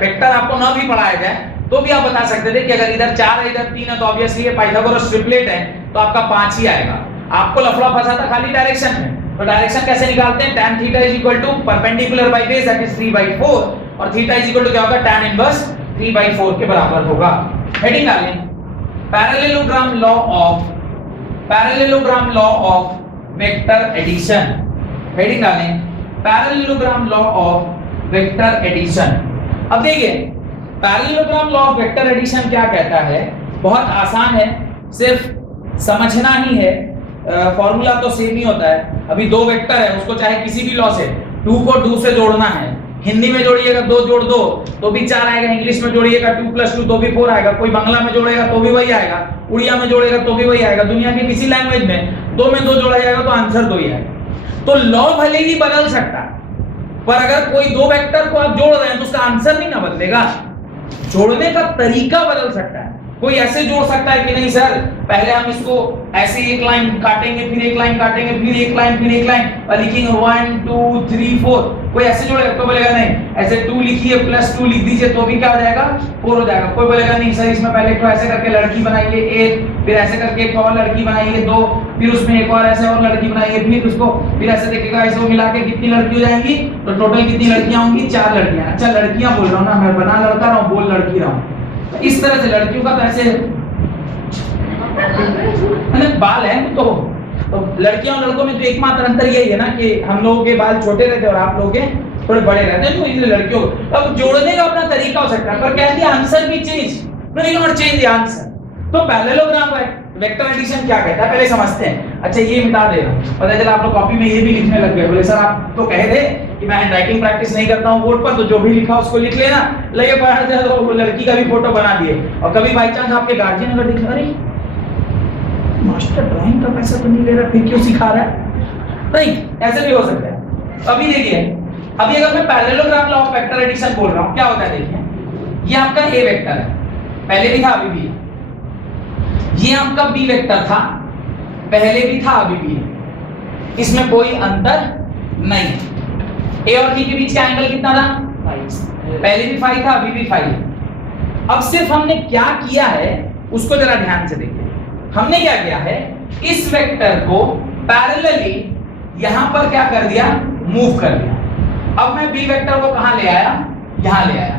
वेक्टर आपको ना भी पढ़ाया जाए तो भी आप बता सकते थे कि अगर इधर 4 है इधर 3 है तो ऑब्वियसली ये पाइथागोरस ट्रिपलेट है तो आपका 5 ही आएगा। आपको लफड़ा फंसा था खाली डायरेक्शन में, तो डायरेक्शन कैसे निकालते हैं, tan theta is equal to perpendicular by base that is 3/4, और थीटा इज इक्वल टू क्या होगा, tan इनवर्स 3/4 के बराबर होगा। हेडिंग डालें parallelogram law of vector addition, heading डालें parallelogram law of vector addition. अब देखिए parallelogram law of vector addition क्या कहता है, बहुत आसान है, सिर्फ समझना ही है, फॉर्मूला तो सेम ही होता है। अभी 2 वेक्टर है, उसको चाहे किसी भी लॉ से 2 को 2 से जोड़ना है, हिंदी में जोड़िएगा 2 जोड़ 2 तो भी 4 आएगा, इंग्लिश में जोड़िएगा 2 + 2 तो भी 4 आएगा, कोई बांग्ला में जोड़ेगा तो भी वही आएगा, उड़िया में जोड़ेगा तो भी वही आएगा, दुनिया के किसी लैंग्वेज में 2 में 2 जोड़ा जाएगा तो आंसर 2 ही आएगा। तो लॉ भले ही बदल सकता है, पर अगर कोई 2 वेक्टर को आप जोड़ रहे हैं तो उसका आंसर नहीं ना बदलेगा, जोड़ने का तरीका बदल सकता है। कोई ऐसे जोड़ सकता है कि नहीं सर पहले हम इसको ऐसे एक लाइन काटेंगे, फिर एक लाइन काटेंगे, फिर एक लाइन, फिर एक लाइन और लिखेंगे 1 2 3 4, कोई ऐसे जोड़ेगा? तो बोलेगा नहीं, ऐसे 2 लिखिए +2 लिख दीजिए तो भी क्या हो जाएगा, 4 हो जाएगा। कोई बोलेगा नहीं सर इसमें पहले तो ऐसे करके लड़की बनाइए 1, फिर ऐसे करके एक और लड़की बनाइए 2, फिर उसमें एक और ऐसे और लड़की बनाइए, फिर उसको फिर ऐसे देखिएगा ऐसे मिला के कितनी लड़की हो जाएंगी, तो टोटल कितनी लड़कियां होंगी, 4 लड़कियां। अच्छा लड़कियां बोल रहा हूं ना मैं, बना लड़का रहा हूं, बोल लड़की रहा हूं। तो इस तरह से लड़कियों का तो ऐसे बाल है तो लड़कियों और लड़कों में तो एकमात्र अंतर यही है ना कि हम लोगों के बाल छोटे रहते हैं और आप लोगों के थोड़े बड़े रहते हैं, तो इसलिए लड़कियों अब जोड़ने का अपना तरीका हो सकता है, पर कह दिया आंसर भी change, not change the answer. तो पैरेललोग्राम वेक्टर एडिशन क्या कहता है पहले समझते हैं। अच्छा ये मिटा देगा, पता चला आप लोग कॉपी में ये भी लिखने लग गए, बोले सर आप तो कहे थे कि मैं हैंडराइटिंग प्रैक्टिस नहीं करता हूं बोर्ड पर, तो जो भी लिखा उसको लिख लेना, लगे पढ़ा जाए तो वो लड़की का भी फोटो बना दिए, और कभी बाई चांस आपके गार्जियन अगर दिखा रही मास्टर ड्राइंग का पैसा तो नहीं ले रहा, फिर क्यों सिखा रहा है, नहीं ऐसे भी हो सकता है। अभी देखिए, अभी अगर मैं parallelogram law of vector addition बोल रहा हूं क्या होता है, देखिए ये आपका ए वेक्टर है, पहले भी था अभी भी, ये आपका बी वेक्टर था, पहले भी था अभी भी, इसमें कोई अंतर नहीं। ए और बी के बीच का एंगल कितना था, पहले भी 5 था अभी भी 5। अब सिर्फ हमने क्या किया है उसको जरा ध्यान से देखिए। हमने क्या किया है, इस वेक्टर को पैरेलली यहां पर क्या कर दिया, मूव कर दिया। अब मैं बी वेक्टर को कहां ले आया, यहां ले आया।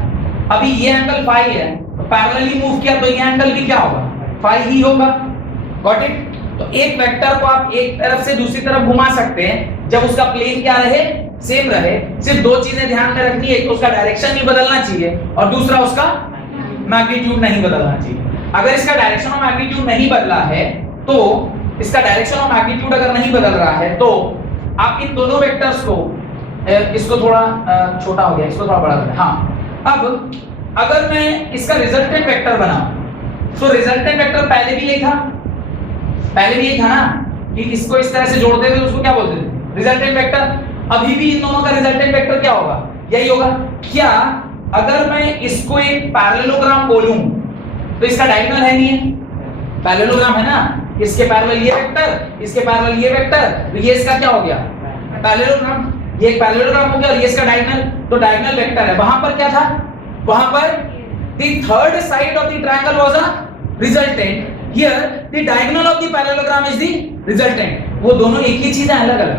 अभी ये एंगल 5 है, तो पैरेलली मूव किया तो ये एंगल भी क्या होगा, 5 ही होगा। Got it? तो एक वेक्टर को आप एक तरफ से दूसरी तरफ घुमा सकते हैं जब उसका प्लेन क्या रहे, सेम रहे। सिर्फ 2 चीजें ध्यान में रखनी है, एक तो उसका डायरेक्शन नहीं बदलना चाहिए और दूसरा उसका मैग्नीट्यूड नहीं बदलना चाहिए। अगर इसका डायरेक्शन और मैग्नीट्यूड नहीं बदला है, तो इसका डायरेक्शन और मैग्नीट्यूड अगर नहीं बदल रहा है तो आप इन दोनों वेक्टर्स को, इसको थोड़ा छोटा हो गया, इसको थोड़ा बड़ा कर, हाँ। अब अगर मैं इसका रिजल्टेंट वेक्टर बनाऊं तो रिजल्टेंट वेक्टर पहले भी यही था, पहले भी यही था ना कि इसको इस तरह से जोड़ते थे तो उसको क्या बोलते थे, रिजल्टेंट वेक्टर। अभी भी इन दोनों का रिजल्टेंट वेक्टर क्या होगा, यही होगा क्या? अगर मैं इसको एक पैरेललोग्राम बोलूं तो इसका डायगोनल है नहीं है, पैरेललोग्राम है ना, इसके पैरेलल ये वेक्टर, इसके पैरेलल ये वेक्टर, तो ये इसका क्या हो गया? पैरेललोग्राम। ये एक पैरेललोग्राम हो गया और ये इसका डायगोनल, तो डायगोनल वेक्टर है। वहां पर क्या था? वहां पर the third side of the triangle was a resultant, here the diagonal of the parallelogram is the resultant। वो दोनों एक ही चीज है, अलग अलग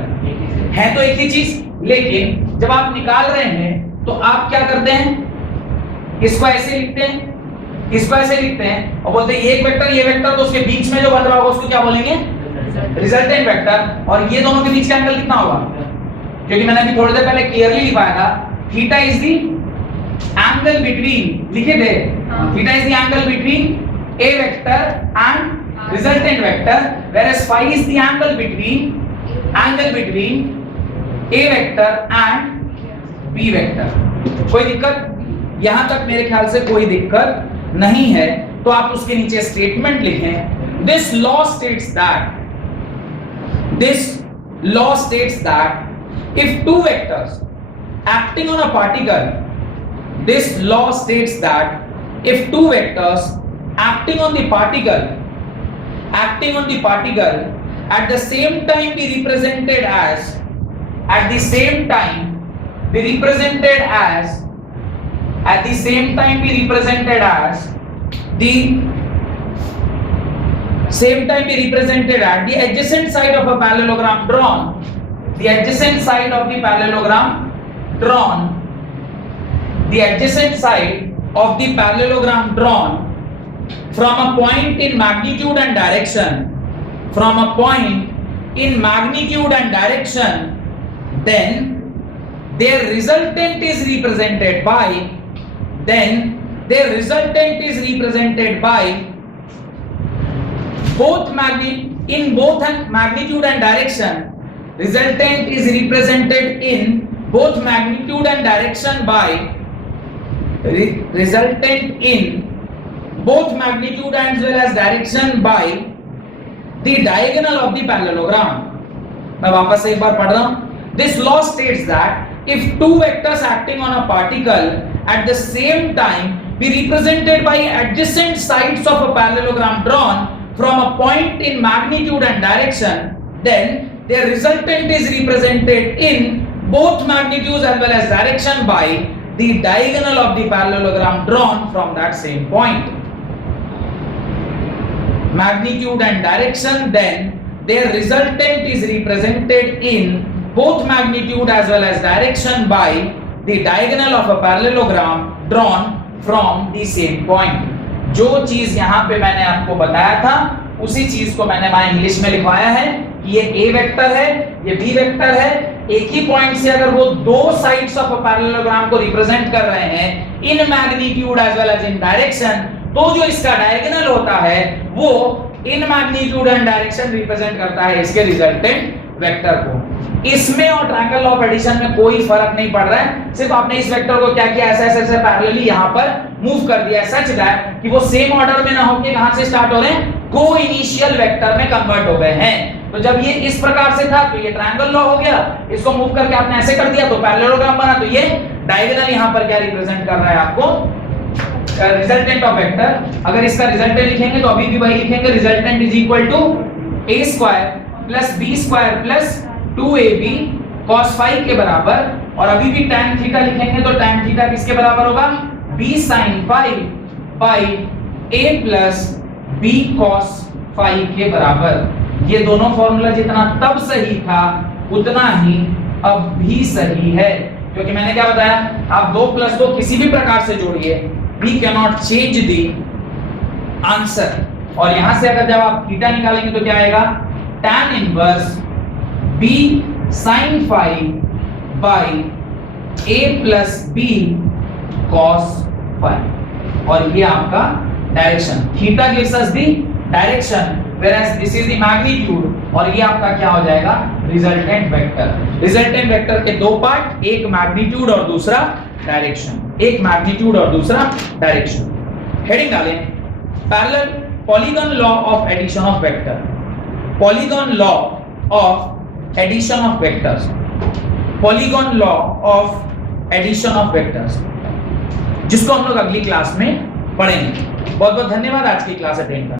है तो एक ही चीज, लेकिन जब आप निकाल रहे हैं तो आप क्या करते हैं? इसको ऐसे लिखते हैं, इसको ऐसे लिखते हैं और बोलते हैं ये एक वेक्टर, ये वेक्टर, तो उसके बीच में जो बन रहा होगा उसको क्या बोलेंगे? Resultant vector. और ये दोनों के बीच का एंगल कितना होगा? क्योंकि मैंने अभी थोड़ी देर पहले क्लियरली लिखाया था, theta is the angle between, लिखे थे, theta is the angle between A vector and resultant vector, whereas phi is the angle between a vector and b vector। कोई दिक्कत? यहां तक मेरे ख्याल से कोई दिक्कत नहीं है। तो आप उसके नीचे स्टेटमेंट लिखें, this law states that if two vectors acting on a particle, this law states that if two vectors acting on the particle at the same time be represented as the adjacent side of a parallelogram drawn, the adjacent side of the parallelogram drawn from a point in magnitude and direction, then their resultant is represented by both magnitude and direction. Resultant is represented in both magnitude and direction by resultant in both magnitude as well as direction by the diagonal of the parallelogram। मैं वापस से एक बार पढ़ रहा हूं। This law states that if two vectors acting on a particle at the same time be represented by adjacent sides of a parallelogram drawn from a point in magnitude and direction, then their resultant is represented in both magnitudes as well as direction by the diagonal of the parallelogram drawn from that same point। Magnitude and direction, then their resultant is represented in both magnitude as well as direction by the diagonal of a parallelogram drawn from the same point। जो चीज यहाँ पे मैंने आपको बताया था उसी चीज को मैंने वहां इंग्लिश में लिखवाया है कि ये A वेक्टर है, ये B वेक्टर है। एक ही पॉइंट से अगर वो दो साइड्स ऑफ अ पैरेललोग्राम को रिप्रेजेंट कर रहे हैं in magnitude as well as in direction, तो जो इसका डायगोनल होता है वो in magnitude and direction represent करता है इसके रिजल्टेंट वेक्टर को। इसमें और ट्रायंगल लॉ ऑफ एडिशन में कोई फर्क नहीं पड़ रहा है, सिर्फ आपने इस वेक्टर को क्या किया, ऐसे ऐसे पैरेलली यहां पर मूव कर दिया सच दैट कि वो सेम ऑर्डर में ना होके कहां से स्टार्ट हो रहे हैं, को इनिशियल वेक्टर में कन्वर्ट हो गए हैं। तो जब ये इस प्रकार से था तो ये ट्रायंगल लॉ हो गया, इसको मूव करके आपने ऐसे कर दिया तो पैरेललोग्राम बना। तो ये डायगोनल यहां पर क्या रिप्रेजेंट कर रहा है आपको, रिजल्टेंट ऑफ वेक्टर। अगर इसका रिजल्टेंट लिखेंगे तो अभी भी वही लिखेंगे, resultant is equal to a square plus b square plus 2ab cos phi के बराबर, और अभी भी tan थीटा लिखेंगे तो tan थीटा किसके बराबर होगा, b sin phi by a plus b cos phi के बराबर। ये दोनों फॉर्मूला जितना तब सही था उतना ही अब भी सही है, क्योंकि मैंने क्या बताया, आप 2 + 2 किसी भी प्रकार से जोड़िए, we cannot change the answer। और यहां से अगर जब आप थीटा निकालेंगे तो क्या आएगा, tan inverse b sin phi by a plus b cos phi, और ये आपका direction, theta gives us the direction whereas this is the magnitude, और ये आपका क्या हो जाएगा, रिजल्टेंट वेक्टर। रिजल्टेंट वेक्टर के दो पार्ट, एक मैग्नीट्यूड और दूसरा डायरेक्शन, एक मैग्नीट्यूड और दूसरा डायरेक्शन। हेडिंग डालें, parallel polygon law of addition of vector, polygon law of addition of vectors, polygon law of addition of vectors, जिसको हम लोग अगली क्लास में पढ़ेंगे। बहुत बहुत धन्यवाद आज की क्लास अटेंड करने